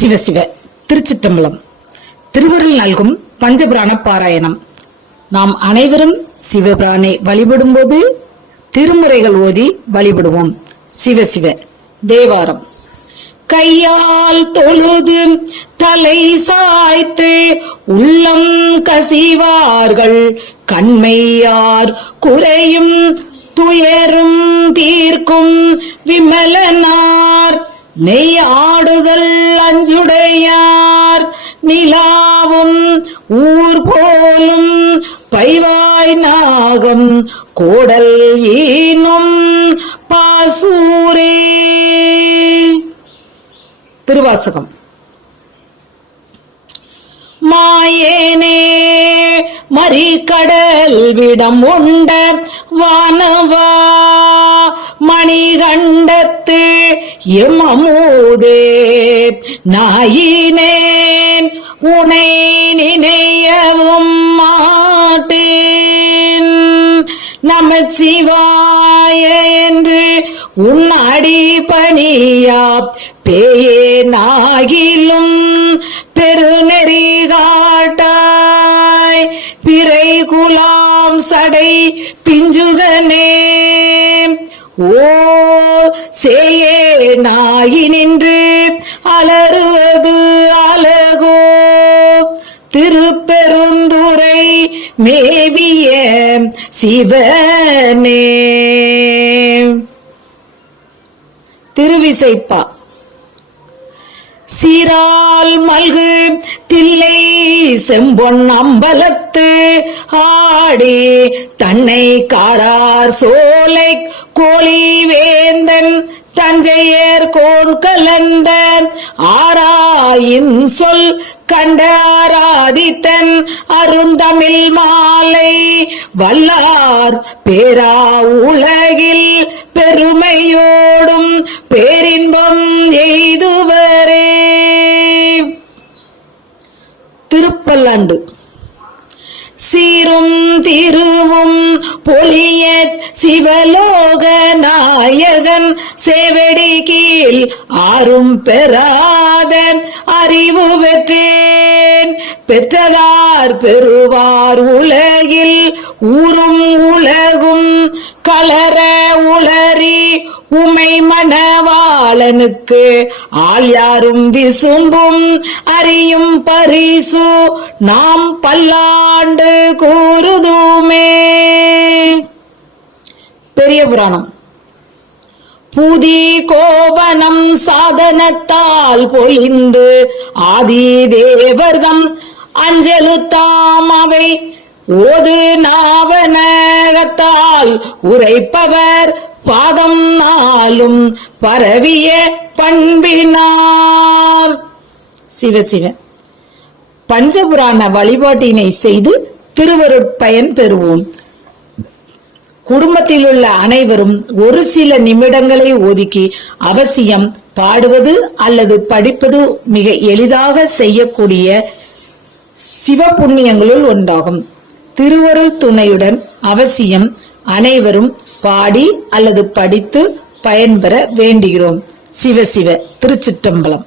சிவசிவ திருச்சிற்றம்பலம். திருவருள் நல்கும் பஞ்சபிராண பாராயணம். நாம் அனைவரும் சிவபிரானை வழிபடும்போது திருமுறைகள் ஓதி வழிபடுவோம். சிவசிவ தேவாரம். கையால் தொழுது தலை சாய்த்து உள்ளம் கசிவார்கள். கண்மையார் குறையும் துயரும் தீர்க்கும் விமலனார். நெய் ஆடுதல் அஞ்சுடையார். நிலாவும் ஊர் போலும் பைவாய் நாகம் கோடல் ஈனும் பாசூரே. திருவாசகம். மாயேனே மறிக்கடல் விடம் உண்ட வானவா. எம் அமுதே நாயினேன் உனை நினையவும் மாட்டேன். நமச்சிவாய என்று உன் அடி பேயே நாகிலும் பெருநெறி காட்டாய் பிறை குலாம் சடை பிஞ்சுகனே. ஓ சேயே நாயி நின்று அலறுவது அழகோ. திருப்பெருந்துரை மேவிய சிவனே. திருவிசைப்பா. சீரால் மல்கு தில்லை செம்பொன் அம்பலத்து ஆடி தன்னை காடார் சோலை கோழி வேந்தன் தஞ்சையர் கோள் கலந்த ஆராயின் சொல் கண்டாராதித்தன் அருந்தமிழ் மாலை வல்லார் பேரா உலகில் பெருமையோடும் பேரின்பம் எய்துவரே. திருப்பல்லாண்டு. சீரும் திருவும் பொழிய சிவலோக நாயகன் சேவடி கீழ் ஆறும் பெறாத அறிவு பெற்றேன். பெற்றவார் பெறுவார் உலகில் ஊரும் உலகும் கலர உளறி உமை மணவாளனுக்கு ஆள் யாரும் விசும்பும் அறியும் பரிசு நாம் பல்லாண்டு கூறுதுமே. பெரிய புராணம். புதி கோவனம் சாதனத்தால் பொழிந்து ஆதி தேவர்தம் அஞ்சலுத்தாம் அவை. ஓது நாவனகத்தால் உரைப்பவர் பாதம் நாளும் பரவிய பண்பினார். சிவசிவ பஞ்சபுராண வழிபாட்டினை செய்து திருவருட்பயன் பெறுவோம். குடும்பத்தில் உள்ள அனைவரும் ஒரு சில நிமிடங்களை ஒதுக்கி அவசியம் பாடுவது அல்லது படிப்பது மிக எளிதாக செய்யக்கூடிய சிவ புண்ணியங்களுள் ஒன்றாகும். திருவருள் துணையுடன் அவசியம் அனைவரும் பாடி அல்லது படித்து பயன்பெற வேண்டுகிறோம். சிவ சிவ திருச்சிற்றம்பலம்.